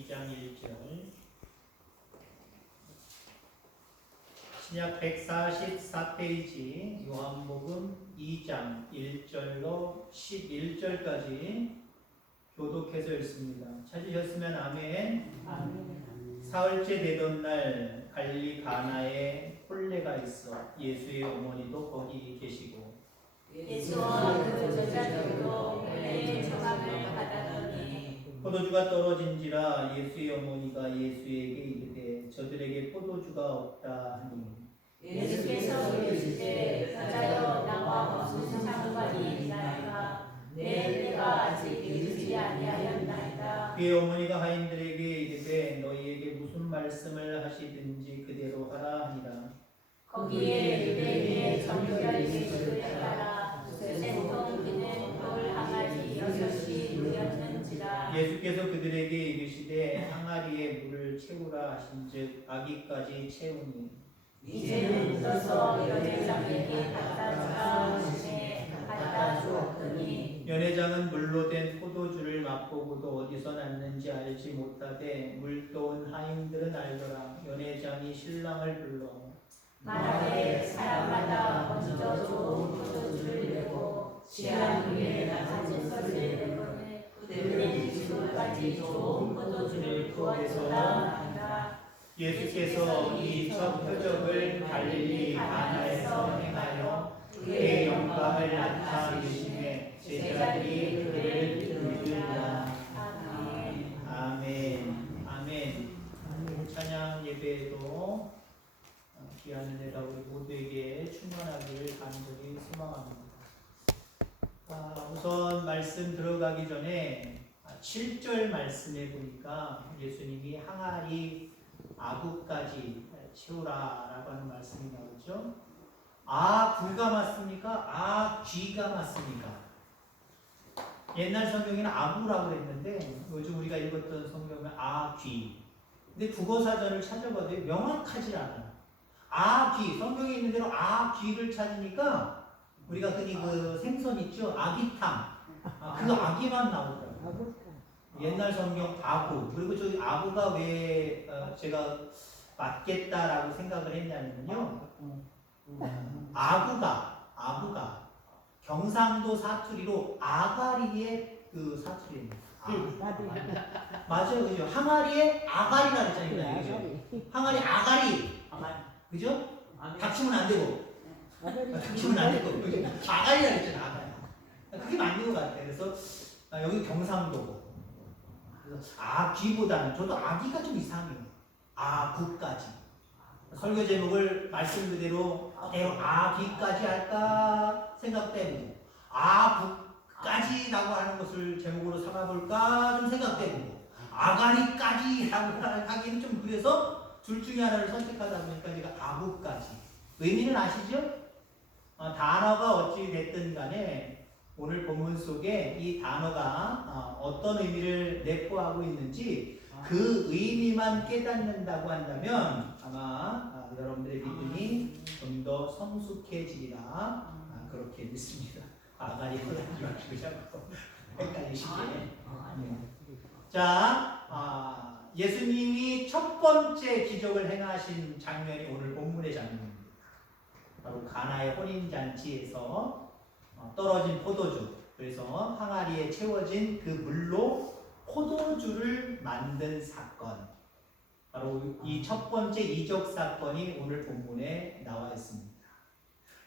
2장 1절. 신약 144페이지 요한복음 2장 1절로 11절까지 교독해서 읽습니다. 찾으셨으면 아멘. 아멘. 사흘째 되던 날 갈릴리 가나에 혼례가 있어 예수의 어머니도 거기 계시고 예수와 그 제자들도 혼례의 청함을 받았더니 포도주가 떨어진지라 예수의 어머니가 예수에게 이르되 저들에게 포도주가 없다 하니 예수께서 이르시되 여자여 나와 무슨 상관이 있나이까 내 때가 아직 이르지 아니하였나이다. 그의 어머니가 하인들에게 이르되 너희에게 무슨 말씀을 하시든지 그대로 하라 하니라. 거기에 유대인의 정결 예수를 따라 생통 비는 돌 항아리 6이 놓였는지라. 예수께서 그들에게 이르시되 항아리에 물을 채우라 하신즉 아기까지 채우니 이제는 묻어서 연회장에게 갖다 주라 하시매 갖다 주었더니 연회장은 물로 된 포도주를 맛보고도 어디서 났는지 알지 못하되 물 떠온 하인들은 알더라. 연회장이 신랑을 불러 말하되 사람마다 먼저 좋은 포도주를 내고 취한 후에 낮은 것을 내거늘 그들은 지금까지 좋은 포도주를 부어주라 하니라. 예수께서 이 첫 표적을 갈릴리 가나에서 행하여 그의 영광을 나타내시매 제자들이 그를 믿으리라. 아멘. 아멘. 아멘. 찬양 예배에도 귀한 은혜가 우리 모두에게 충만하기를 간절히 소망합니다. 우선 말씀 들어가기 전에 7절 말씀에 보니까 예수님이 항아리 아구까지 채우라라고 하는 말씀이 나오죠. 아구가 맞습니까? 아귀가 맞습니까? 옛날 성경에는 아구라고 했는데 요즘 우리가 읽었던 성경은 아귀. 근데 국어사전을 찾아봐도 명확하지 않아요. 아귀, 성경에 있는 대로 아귀를 찾으니까 우리가 흔히 그 생선 있죠? 아귀탕. 그 아귀만 나오더라고요. 옛날 성경 아구. 그리고 저기 아구가 왜 제가 맞겠다라고 생각을 했냐면요. 아구가 경상도 사투리로 아가리의 그 사투리입니다. 맞아요, 그죠? 항아리에 아가리라 그랬잖아요, 그죠? 항아리 아가리, 그죠? 닥치면 안 되고, 닥치면 안 되고, 그죠? 아가리라 그랬잖아요, 아가리. 그게 맞는 것 같아요. 그래서 여기 경상도고, 그래서 아귀보다는 저도 아기가 좀 이상해요. 아구까지. 설교 제목을 말씀 그대로 아귀까지 할까 생각되고, 아구까지라고 하는 것을 제목으로 삼아볼까 좀 생각되고, 아가리까지라고 하기는 좀 그래서 둘 중에 하나를 선택하다 보니까 제가 아구까지. 의미는 아시죠? 단어가 어찌 됐든 간에 오늘 본문 속에 이 단어가 어떤 의미를 내포하고 있는지 그 의미만 깨닫는다고 한다면 아마 여러분들의 믿음이 좀 더 성숙해지리라 그렇게 믿습니다. 아가리 혼란지 마시고 자꾸 헷갈리시게. 자, 예수님이 첫 번째 기적을 행하신 장면이 오늘 본문의 장면입니다. 바로 가나의 혼인잔치에서 떨어진 포도주, 그래서 항아리에 채워진 그 물로 포도주를 만든 사건, 바로 이 첫 번째 이적 사건이 오늘 본문에 나와 있습니다.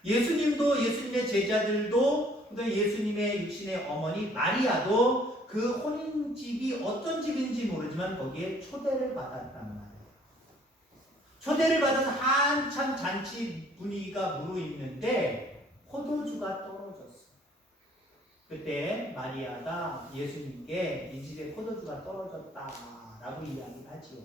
예수님도 예수님의 제자들도 예수님의 육신의 어머니 마리아도 그 혼인집이 어떤 집인지 모르지만 거기에 초대를 받았단 말이에요. 초대를 받아서 한참 잔치 분위기가 무르익는데 포도주가 떨어졌어요. 그때 마리아가 예수님께 이 집에 포도주가 떨어졌다라고 이야기를 하지요.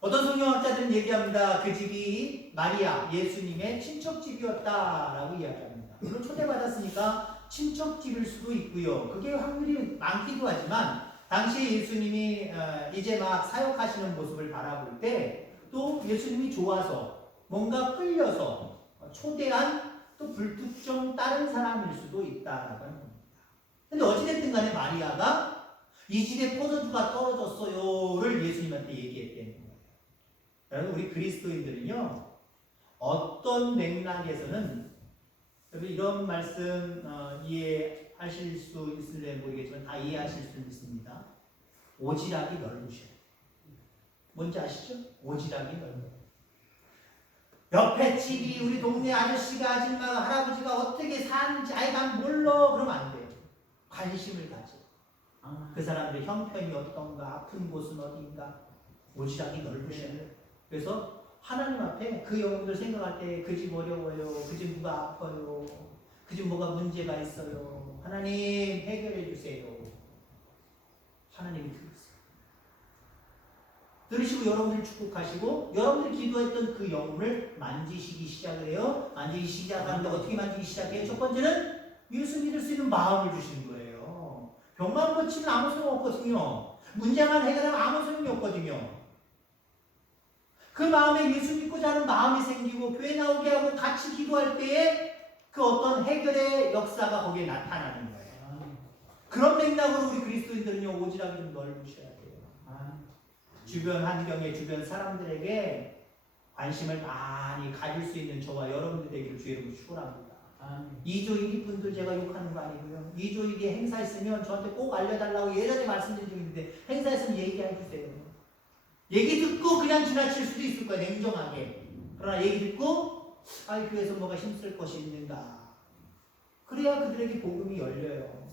어떤 성경학자들은 얘기합니다. 그 집이 마리아, 예수님의 친척집이었다라고 이야기합니다. 물론 초대받았으니까 친척집일 수도 있고요. 그게 확률이 많기도 하지만 당시에 예수님이 이제 막 사역하시는 모습을 바라볼 때 또 예수님이 좋아서 뭔가 끌려서 초대한 또 불특정 다른 사람일 수도 있다라고 하는 겁니다. 근데 어찌됐든 간에 마리아가 이 집에 포도주가 떨어졌어요를 예수님한테 얘기했다는 거예요. 여러분 우리 그리스도인들은요 어떤 맥락에서는 여러분 이런 말씀 이해하실 수 있을지 모르겠지만 다 이해하실 수 있습니다. 오지랖이 넓으셔요. 뭔지 아시죠? 오지랖이 넓어요. 옆에 집이 우리 동네 아저씨가 아줌마가 할아버지가 어떻게 사는지 아예 난 몰라 그러면 안 돼요. 관심을 가져. 그 사람들의 형편이 어떤가, 아픈 곳은 어딘가, 오지랖이 넓으셔요. 그래서 하나님 앞에 그 영혼들 생각할 때 그 집 어려워요, 그 집 누가 아파요, 그 집 뭐가 문제가 있어요. 하나님 해결해 주세요. 하나님이 들으세요. 들으시고 여러분들 축복하시고 여러분들이 기도했던 그 영혼을 만지시기 시작을 해요. 만지기 시작하는데 어떻게 만지기 시작해요? 첫 번째는 예수 믿을 수 있는 마음을 주시는 거예요. 병만 고치면 아무 소용 없거든요. 문제만 해결하면 아무 소용이 없거든요. 그 마음에 예수 믿고자 하는 마음이 생기고 교회 나오게 하고 같이 기도할 때에 그 어떤 해결의 역사가 거기에 나타나는 거예요. 그런 맥락으로 우리 그리스도인들은요 오지랖이 좀 넓으셔야 돼요. 주변 환경에 주변 사람들에게 관심을 많이 가질 수 있는 저와 여러분들 되기를 주의 이름으로 축원합니다. 2조 1위 분들 제가 욕하는 거 아니고요. 2조 1위 행사 있으면 저한테 꼭 알려달라고 예전에 말씀드린 적이 있는데 행사 있으면 얘기해 주세요. 얘기 듣고 그냥 지나칠 수도 있을 거예요. 냉정하게. 그러나 얘기 듣고 교회에서 뭐가 힘쓸 것이 있는가. 그래야 그들에게 복음이 열려요.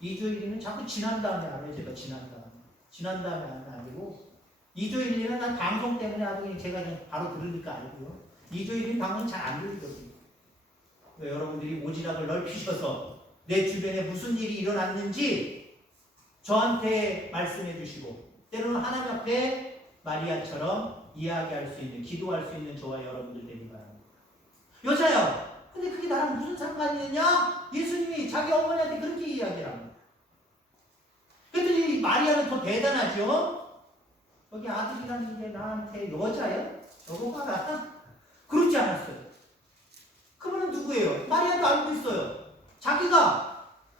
2조 1위는 자꾸 지난 다음에 알아요. 제가 지난 다음에 하는 게 아니고 2조 1위는 난 방송 때문에 아주 그냥 제가 그냥 바로 들으니까 알고요. 2조 1위는 방송 잘 안 들리거든요. 여러분들이 오지랖을 넓히셔서 내 주변에 무슨 일이 일어났는지 저한테 말씀해 주시고 때로는 하나님 앞에 마리아처럼 이야기할 수 있는, 기도할 수 있는 저와 여러분들 되기 바랍니다. 여자요. 근데 그게 나랑 무슨 상관이 있냐? 예수님이 자기 어머니한테 그렇게 이야기를 합니다. 그랬더니 마리아는 더 대단하죠? 여기 아들이라는 게 나한테 여자야? 저거 봐라. 그렇지 않았어요. 그분은 누구예요? 마리아도 알고 있어요. 자기가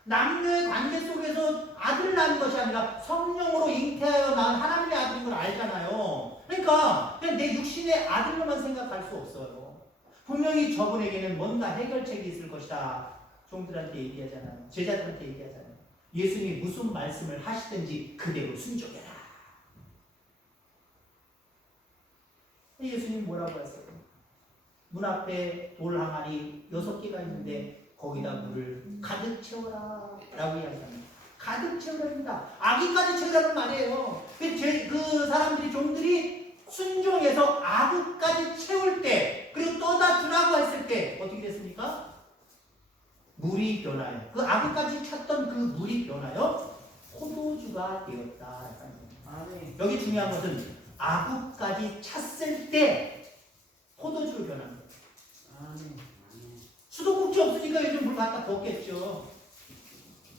남녀의 관계 속에서 아들을 낳은 것이 아니라 성령으로 잉태하여 낳은 하나님의 아들인 걸 알잖아요. 그러니까 그냥 내 육신의 아들로만 생각할 수 없어요. 분명히 저분에게는 뭔가 해결책이 있을 것이다. 종들한테 얘기하잖아요. 제자들한테 얘기하잖아요. 예수님이 무슨 말씀을 하시든지 그대로 순종해라. 예수님 뭐라고 했어요? 문 앞에 돌 항아리 6개가 있는데 거기다 물을 가득 채워라 라고 이야기합니다. 가득 채우랍니다. 아기까지 채우라는 말이에요. 그 사람들이 종들이 순종해서 아구까지 채울 때 그리고 떠다 주라고 했을 때 어떻게 됐습니까? 물이 변하여 그 아구까지 찼던 그 물이 변하여 포도주가 되었다. 여기 중요한 것은 아구까지 찼을 때 포도주로 변합니다. 수도꼭지 없으니까 요즘 물 갖다 붓겠죠.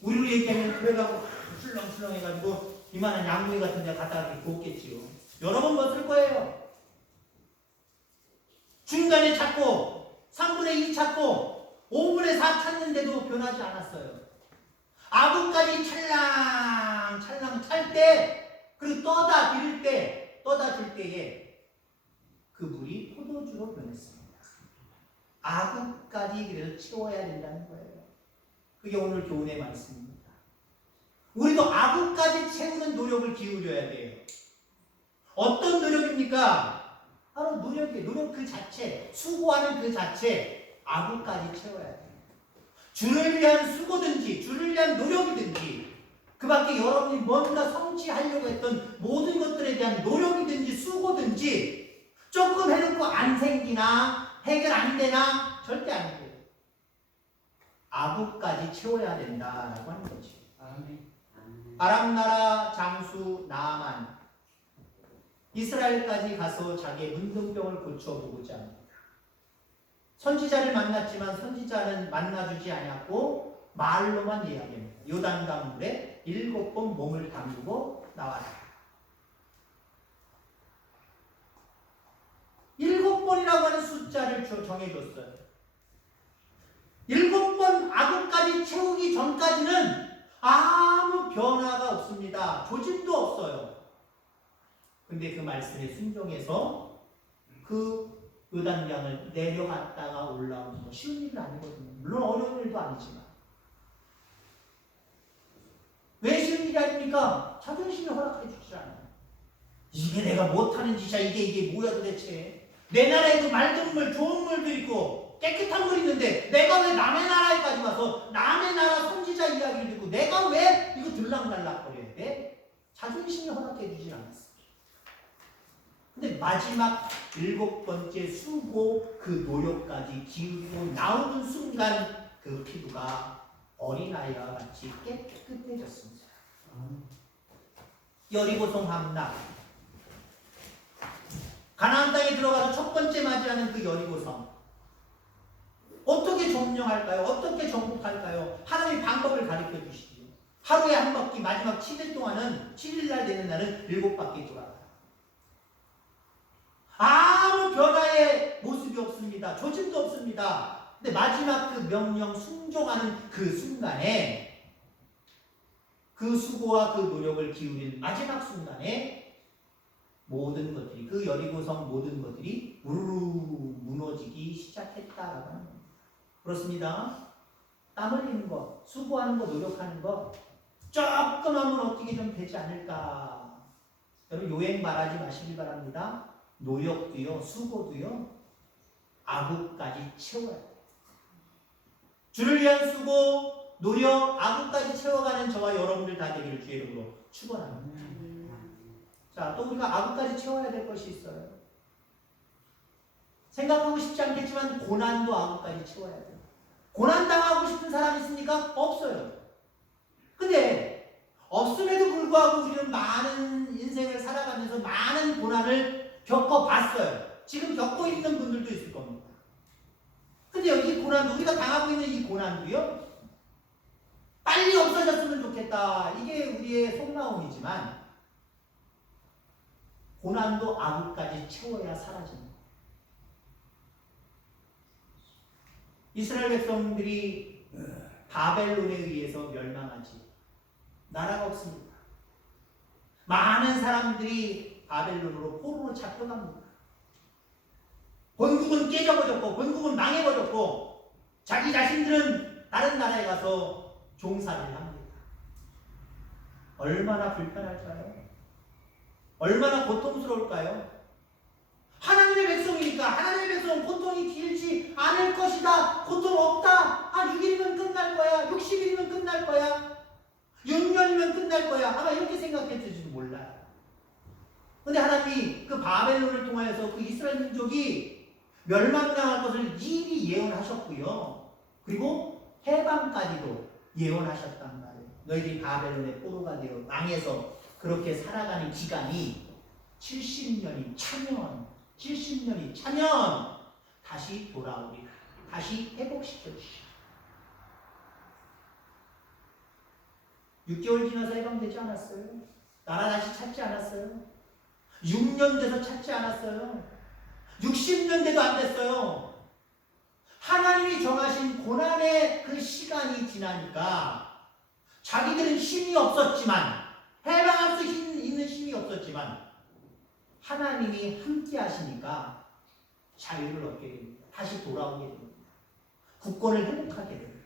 우리로 얘기하면 그래가지고 술렁술렁 해가지고 이만한 양모이 같은 데 갖다 붓겠지요. 여러 번 벗을 거예요. 중간에 찾고 3분의 2 찾고 5분의 4 찾는데도 변하지 않았어요. 아구까지 찰랑 찰 때 그리고 떠다 줄 때에 그 물이 포도주로 변했습니다. 아구까지 그래서 채워야 된다는 거예요. 그게 오늘 교훈의 말씀입니다. 우리도 아구까지 채우는 노력을 기울여야 돼요. 어떤 노력입니까? 바로 노력 그 자체, 수고하는 그 자체, 아구까지 채워야 돼요. 주를 위한 수고든지, 주를 위한 노력이든지, 그 밖에 여러분이 뭔가 성취하려고 했던 모든 것들에 대한 노력이든지, 수고든지, 조금 해놓고 안 생기나, 해결 안 되나? 절대 안 돼요. 아구까지 채워야 된다라고 하는 거죠. 아람 나라 장수 나아만 이스라엘까지 가서 자기의 문둥병을 고쳐보고자 합니다. 선지자를 만났지만 선지자는 만나주지 않았고 말로만 이야기합니다. 요단강 물에 7번 몸을 담그고 나와라. 7번이라고 하는 숫자를 정해줬어요. 7번 아구까지 채우기 전까지는 아무 변화가 없습니다. 조짐도 없어요. 근데 그 말씀에 순종해서 그 요단강을 내려갔다가 올라오는 거 쉬운 일은 아니거든요. 물론 어려운 일도 아니지만. 왜 쉬운 일이 아닙니까? 자존심이 허락해 주지 않아요. 이게 내가 못하는 짓이야. 이게 뭐야 도대체. 내 나라에도 맑은 물, 좋은 물도 있고 깨끗한 물이 있는데 내가 왜 남의 나라에까지 와서 남의 나라 선지자 이야기를 듣고 내가 왜 이거 들락날락거려야 돼? 자존심이 허락해 주지 않았어. 근데 마지막 7번째 수고 그 노력까지 기울이고 나오는 순간 그 피부가 어린아이와 같이 깨끗해졌습니다. 여리고성 함락. 가나안 땅에 들어가서 첫 번째 맞이하는 그 여리고성. 어떻게 점령할까요? 어떻게 정복할까요? 하나님의 방법을 가르쳐 주시죠. 하루에 한 바퀴, 마지막 7일 동안은 7일날 되는 날은 7바퀴 돌아가요. 아무 변화의 모습이 없습니다. 조짐도 없습니다. 근데 마지막 그 명령 순종하는 그 순간에 그 수고와 그 노력을 기울인 마지막 순간에 모든 것들이 그 여리고성 모든 것들이 우르르 무너지기 시작했다라고 하는 겁니다. 그렇습니다. 땀 흘리는 거, 수고하는 거, 노력하는 거 조금 하면 어떻게 좀 되지 않을까. 여러분 요행 바라지 마시길 바랍니다. 노력도요, 수고도요, 아구까지 채워야 돼요. 주를 위한 수고, 노력, 아구까지 채워가는 저와 여러분들 다 되기를 주의 이름으로 축원합니다. 자, 또 우리가 아구까지 채워야 될 것이 있어요. 생각하고 싶지 않겠지만 고난도 아구까지 채워야 돼요. 고난 당하고 싶은 사람 있습니까? 없어요. 근데 없음에도 불구하고 우리는 많은 인생을 살아가면서 많은 고난을 겪어봤어요. 지금 겪고 있는 분들도 있을 겁니다. 근데 여기 고난도 우리가 당하고 있는 이 고난도요. 빨리 없어졌으면 좋겠다. 이게 우리의 속마음이지만 고난도 아구까지 채워야 사라집니다. 이스라엘 백성들이 바벨론에 의해서 멸망하지 나라가 없습니다. 많은 사람들이 바벨론으로 포로로 잡혀갑니다. 본국은 깨져버렸고 본국은 망해버렸고 자기 자신들은 다른 나라에 가서 종살이를 합니다. 얼마나 불편할까요? 얼마나 고통스러울까요? 하나님의 백성이니까 하나님의 백성은 고통이 길지 않을 것이다. 고통 없다. 6일이면 끝날 거야. 60일이면 끝날 거야. 6년이면 끝날 거야. 아마 이렇게 생각했을지도 몰라요. 근데 하나님이 그 바벨론을 통하여서 그 이스라엘 민족이 멸망당할 것을 미리 예언하셨고요. 그리고 해방까지도 예언하셨단 말이에요. 너희들이 바벨론의 포로가 되어 망해서 그렇게 살아가는 기간이 70년이 차면 70년이 차면 다시 돌아오리라. 다시 회복시켜 주시오. 6개월 지나서 해방되지 않았어요? 나라 다시 찾지 않았어요? 6년 돼서 찾지 않았어요? 60년 돼도 안 됐어요. 하나님이 정하신 고난의 그 시간이 지나니까 자기들은 힘이 없었지만 해방할 수 있는 힘이 없었지만 하나님이 함께 하시니까 자유를 얻게 됩니다. 다시 돌아오게 됩니다. 국권을 회복하게 됩니다.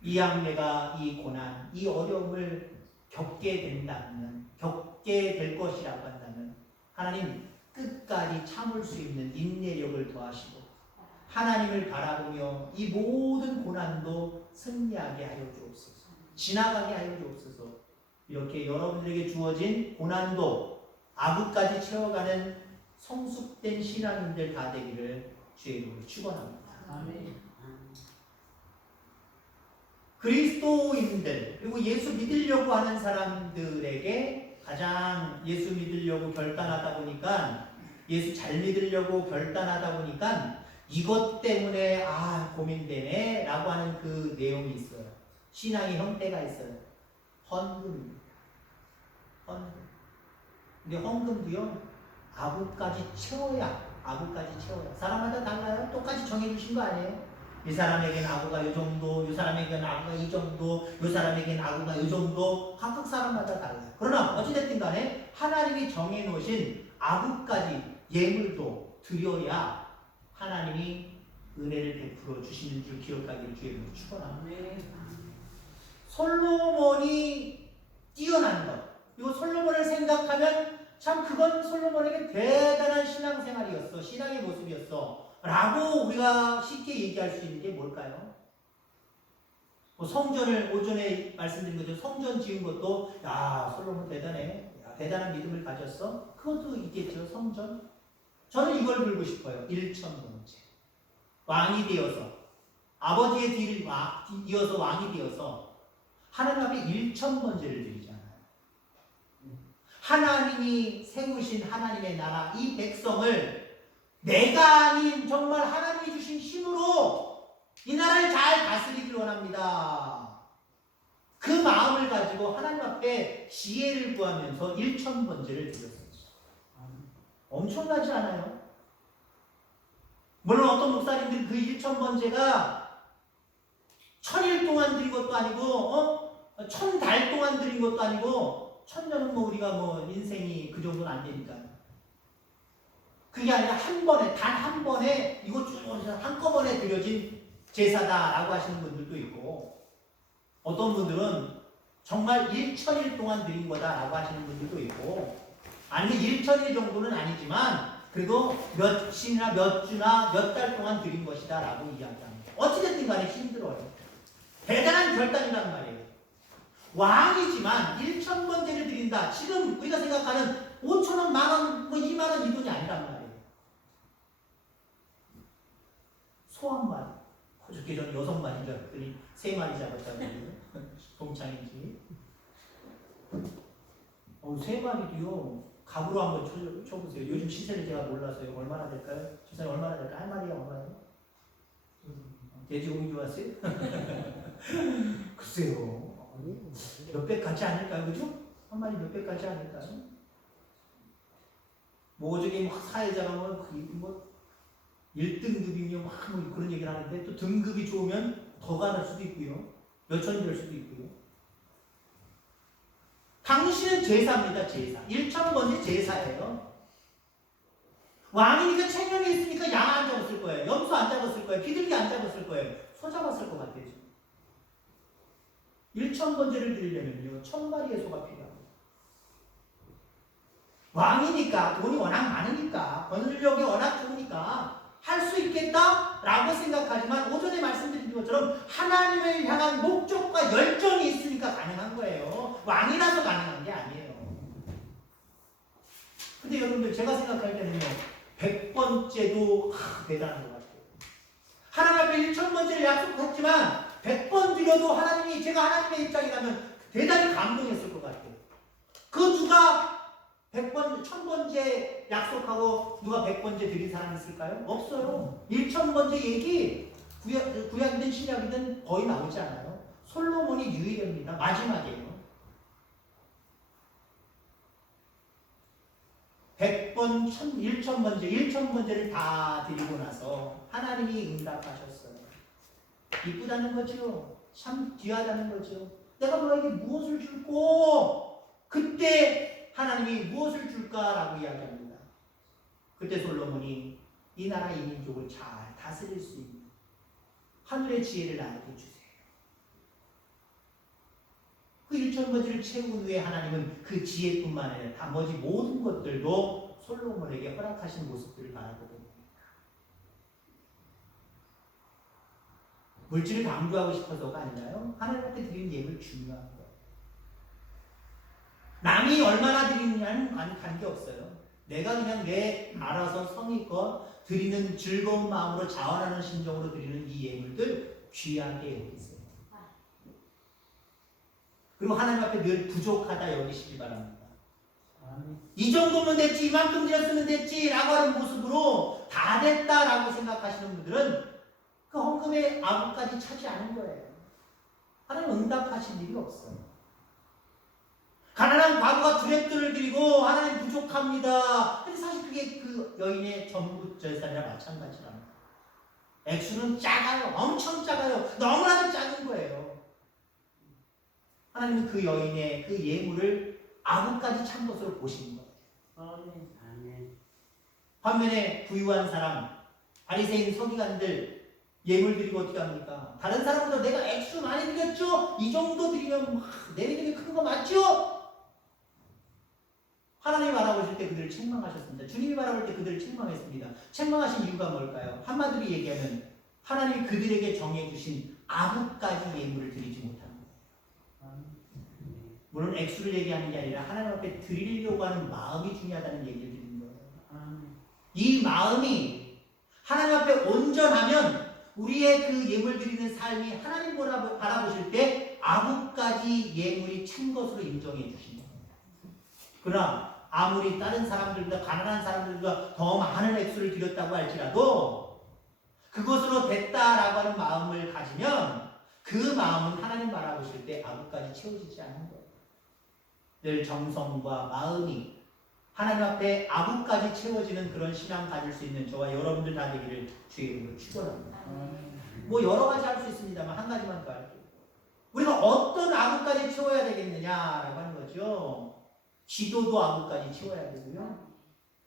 이 양내가 이 고난, 이 어려움을 겪게 된다면, 겪게 될 것이라고 한다면 하나님 끝까지 참을 수 있는 인내력을 더하시고 하나님을 바라보며 이 모든 고난도 승리하게 하여 주옵소서. 지나가게 하여 주옵소서. 이렇게 여러분들에게 주어진 고난도 아구까지 채워가는 성숙된 신앙인들 다 되기를 주의 이름으로 축원합니다. 아멘. 그리스도인들 그리고 예수 믿으려고 하는 사람들에게 가장 예수 믿으려고 결단하다 보니까 예수 잘 믿으려고 결단하다 보니까 이것 때문에 고민되네 라고 하는 그 내용이 있어요. 신앙의 형태가 있어요. 헌금입니다. 헌금. 근데 헌금도요 아구까지 채워야 사람마다 달라요. 똑같이 정해주신 거 아니에요. 이 사람에겐 아구가 이 정도, 이 사람에겐 아구가 이 정도, 이 사람에겐 아구가 이 정도, 각각 사람마다 달라요. 그러나 어찌됐든 간에 하나님이 정해놓으신 아구까지 예물도 드려야 하나님이 은혜를 베풀어 주시는 줄 기억하기를 주의 이름으로 축원합니다. 솔로몬이 뛰어난 것, 이거 솔로몬을 생각하면 참 그건 솔로몬에게 대단한 신앙생활이었어, 신앙의 모습이었어 라고 우리가 쉽게 얘기할 수 있는 게 뭘까요? 뭐 성전을 오전에 말씀드린 것처럼 성전 지은 것도 야 솔로몬 대단해, 야, 대단한 믿음을 가졌어. 그것도 있겠죠. 성전. 저는 이걸 들고 싶어요. 1000번째 왕이 되어서 아버지의 뒤를 이어서 왕이 되어서 하나님 앞에 1000번째를 드리잖아요. 하나님이 세우신 하나님의 나라, 이 백성을 내가 아닌 정말 하나님이 주신 힘으로 이 나라를 잘 다스리길 원합니다. 그 마음을 가지고 하나님 앞에 지혜를 구하면서 1000번째를 드렸어요. 엄청나지 않아요? 물론 어떤 목사님들은 그 1000번째가 1000일 동안 드린 것도 아니고 1000달 동안 드린 것도 아니고 1000년은 뭐 우리가 뭐 인생이 그 정도는 안 되니까 그게 아니라 한 번에, 단 한 번에 이거 쭉 한꺼번에 드려진 제사다라고 하시는 분들도 있고 어떤 분들은 정말 1000일 동안 드린 거다라고 하시는 분들도 있고 아니면 1000일 정도는 아니지만 그래도 며칠이나 몇 주나 몇 달 동안 드린 것이다 라고 이야기합니다. 어찌됐든 간에 힘들어요. 대단한 결단이란 말이에요. 왕이지만 1000번째를 드린다. 지금 우리가 생각하는 5천원, 만원, 뭐 2만원 이 돈이 아니란 말이에요. 소 한 마리. 그저께 저는 6마리인 줄 알았더니 3마리 잡았다고요. 동창인지. 3마리도요. 갑으로 한번 쳐보세요. 요즘 시세를 제가 몰라서요. 얼마나 될까요? 주사님 얼마나 될까요? 한 마리가 얼마예요? 돼지고기 좋아하세요? 글쎄요. 몇백 가지 않을까요? 그죠? 한 마리 몇백 가지 않을까요? 뭐 저기 막 사회자가 뭐 1등급이면 막 뭐 그런 얘기를 하는데 또 등급이 좋으면 더 가는 수도 있고요. 몇천이 될 수도 있고요. 당신은 제사입니다. 제사. 1000번째 제사예요. 왕이니까 체면이 있으니까 양 안 잡았을 거예요. 염소 안 잡았을 거예요. 비둘기 안 잡았을 거예요. 소 잡았을 것 같아요. 1000번째를 드리려면요. 1000마리의 소가 필요합니다. 왕이니까 돈이 워낙 많으니까 권력이 워낙 좋으니까 할 수 있겠다라고 생각하지만 오전에 말씀드린 것처럼 하나님을 향한 목적과 열정이 있으니까 가능한 거예요. 왕이라서 가능한 게 아니에요. 근데 여러분들 제가 생각할 때는요. 100번째도 대단한 것 같아요. 하나님 앞에 1000번째를 약속했지만 100번 드려도 하나님이 제가 하나님의 입장이라면 대단히 감동했을 것 같아요. 그 누가 100번, 1000번째 약속하고 누가 100번째 드린 사람이 있을까요? 없어요. 1000번째 얘기 구약이든 신약이든 거의 나오지 않아요. 솔로몬이 유일합니다. 마지막이에요. 100번, 1000번째를 다 드리고 나서 하나님이 응답하셨어요. 이쁘다는 거죠. 참 귀하다는 거죠. 내가 너에게 무엇을 줄고 그때 하나님이 무엇을 줄까라고 이야기합니다. 그때 솔로몬이 이 나라 이 민족을 잘 다스릴 수 있는 하늘의 지혜를 나에게 주세요. 그 1000번째를 채운 후에 하나님은 그 지혜뿐만 아니라 나머지 모든 것들도 솔로몬에게 허락하신 모습들을 바라보고 물질을 강조하고 싶어서가 아니라요. 하나님 앞에 드리는 예물 중요한 거예요. 남이 얼마나 드리느냐는 관계없어요. 내가 그냥 내 알아서 성의껏 드리는 즐거운 마음으로 자원하는 심정으로 드리는 이 예물들 귀하게 여기세요. 그리고 하나님 앞에 늘 부족하다 여기시기 바랍니다. 이 정도면 됐지, 이만큼 드렸으면 됐지 라고 하는 모습으로 다 됐다라고 생각하시는 분들은 그 헌금의 아부까지 차지 않은 거예요. 하나님 응답하실 일이 없어요. 가난한 과부가 두랩돈을 드리고 하나님 부족합니다. 근데 사실 그게 그 여인의 전부 제사나 마찬가지랍니다. 액수는 작아요. 엄청 작아요. 너무나도 작은 거예요. 하나님은 그 여인의 그 예물을 아구까지 찬 것으로 보시는 거예요. 반면에 부유한 사람, 바리새인 서기관들 예물 드리고 어떻게 합니까? 다른 사람보다 내가 액수 많이 드렸죠? 이 정도 드리면 내 믿음이 큰 거 맞죠? 하나님이 바라보실 때 그들을 책망하셨습니다. 주님이 바라볼 때 그들을 책망했습니다. 책망하신 이유가 뭘까요? 한마디로 얘기하면 하나님이 그들에게 정해주신 아구까지 예물을 드리지 못한 거예요. 물론 액수를 얘기하는 게 아니라 하나님 앞에 드리려고 하는 마음이 중요하다는 얘기를 드리는 거예요. 이 마음이 하나님 앞에 온전하면 우리의 그 예물 드리는 삶이 하나님 바라보실 때 아구까지 예물이 찬 것으로 인정해 주신다. 그러나 아무리 다른 사람들보다 가난한 사람들보다 더 많은 액수를 드렸다고 할지라도 그것으로 됐다라고 하는 마음을 가지면 그 마음은 하나님 바라보실 때 아구까지 채워지지 않는 거예요. 늘 정성과 마음이 하나님 앞에 아구까지 채워지는 그런 신앙 가질 수 있는 저와 여러분들 다 되기를 주의 이름으로 축원합니다. 뭐 여러 가지 할 수 있습니다만 한 가지만 더 할게요. 우리가 어떤 아구까지 채워야 되겠느냐라고 하는 거죠. 기도도 아구까지 채워야 되고요.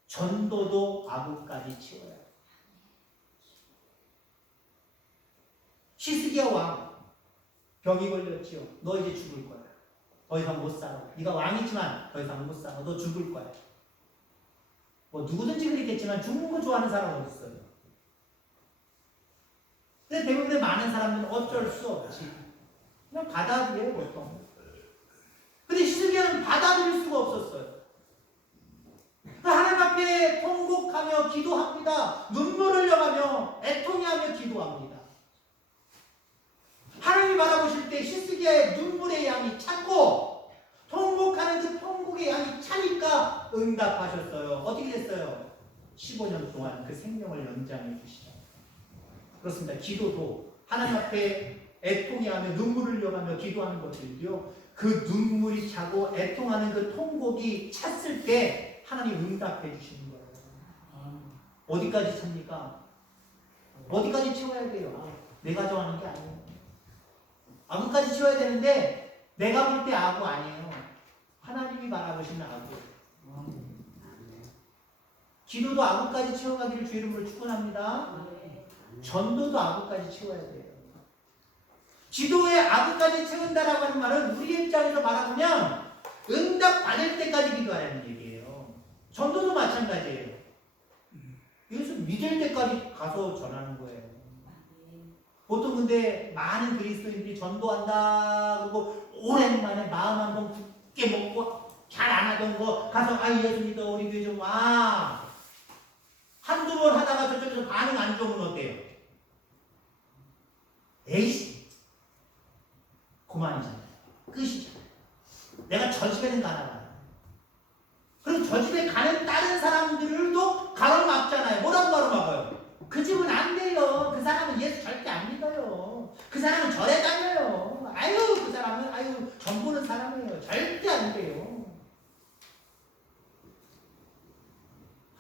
전도도 아구까지 채워야 돼요. 히스기야 왕 병이 걸렸지요. 너 이제 죽을 거야. 더 이상 못 살아. 네가 왕이지만 더 이상 못 살아. 너 죽을 거야. 뭐 누구든지 그랬겠지만 죽는 거 좋아하는 사람 어디 있어요? 근데 대부분의 많은 사람들은 어쩔 수 없지. 그냥 받아들여요 보통. 근데 히스기야는 받아들일 수가 없었어요. 하나님 앞에 통곡하며 기도합니다. 눈물을 흘려가며 애통해하며 기도합니다. 하나님이 바라보실 때 히스기야의 눈물의 양이 찼고 통곡하는 그 통곡의 양이 차니까 응답하셨어요. 어떻게 됐어요? 15년 동안 그 생명을 연장해 주시죠. 그렇습니다. 기도도 하나님 앞에 애통해하며 눈물을 흘려가며 기도하는 것들이요. 그 눈물이 차고 애통하는 그 통곡이 찼을 때 하나님 응답해 주시는 거예요. 어디까지 찹니까? 어디까지 채워야 돼요? 내가 정하는 게 아니에요. 아구까지 채워야 되는데 내가 볼 때 아구 아니에요. 하나님이 바라보시는 아구. 기도도 아구까지 채워가기를 주 이름으로 축원합니다. 전도도 아구까지 채워야 돼요. 기도에 아구까지 채운다라고 하는 말은 우리의 입장에서 말하면 응답 받을 때까지 기도하라는 얘기예요. 전도도 마찬가지예요. 이것은 믿을 때까지 가서 전하는 거예요. 보통 근데 많은 그리스도인들이 전도한다 그리고 오랜만에 마음 한번 굳게 먹고 잘 안 하던 거 가서 아 예수 믿어 우리 교회 좀 와. 한두 번 하다가 저쪽에서 반응 안 좋으면 어때요? 에이씨 그만이잖아요. 끝이잖아요. 내가 저 집에는 가나 봐요. 그리고 저 집에 가는 다른 사람들도 가로막잖아요. 뭐라고 가로막아요? 그 집은 안 돼요. 그 사람은 예수 절대 안 믿어요. 그 사람은 절에 다녀요. 아유 그 사람은 아유 전 보는 사람이에요. 절대 안 돼요.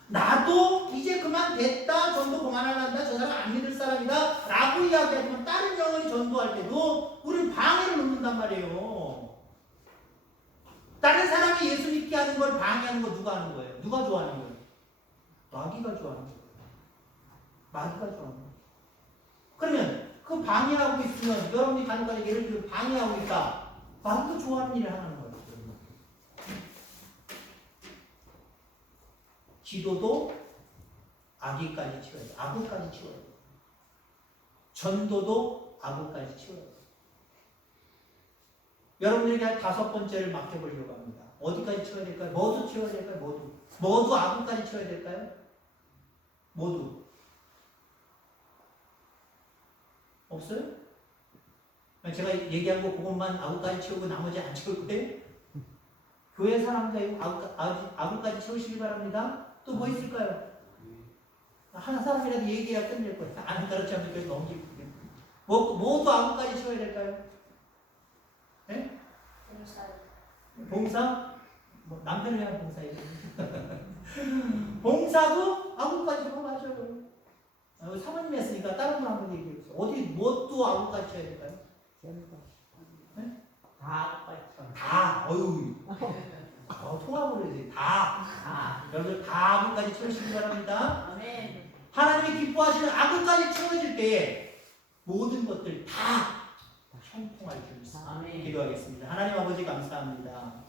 나도 이제 그만 됐다. 전도 그만하란다. 저 사람 안 믿을 사람이다. 라고 이야기하지만 다른 영혼이 전도할 때도 우리는 방해를 놓는단 말이에요. 다른 사람이 예수 믿게 하는 걸 방해하는 거 누가 하는 거예요? 누가 좋아하는 거예요? 마귀가 좋아하는 거예요. 마귀가 좋아하는 거예요. 그러면 그 방해하고 있으면 여러분이 간단히 예를 들어 방해하고 있다. 마귀가 좋아하는 일을 하는 거예요. 기도도 아기까지 치워야 돼. 아구까지 치워야 돼. 전도도 아구까지 치워야 돼. 여러분들에게 한 5번째를 맡겨보려고 합니다. 어디까지 치워야 될까요? 모두 치워야 될까요? 모두 아구까지 치워야 될까요? 모두. 없어요? 제가 얘기한 거 그것만 아구까지 치우고 나머지 안 치울 거예요? 교회 사람들 아구까지 채우시기 바랍니다. 또 뭐 있을까요? 한 사람이라도 얘기해야 끝낼 거예요. 안 가르치면 그래서 넘기고. 모두 아구까지 채워야 될까요? 네? 봉사? 뭐 남편을 위한 봉사예요. 봉사도 아구까지 채워 맞아요. 사모님이 했으니까 다른 분 한번 얘기해 보세요. 어디 뭣도 아구까지 쳐야 될까요? 다. 어유. 통합을 해야지. 다. 여러분들 다 아구까지 쳐주시기 바랍니다. 아멘. 하나님이 기뻐하시는 아구까지 채워질 때에 모든 것들 다 형통할 줄 믿습니다. 아멘. 기도하겠습니다. 하나님 아버지 감사합니다.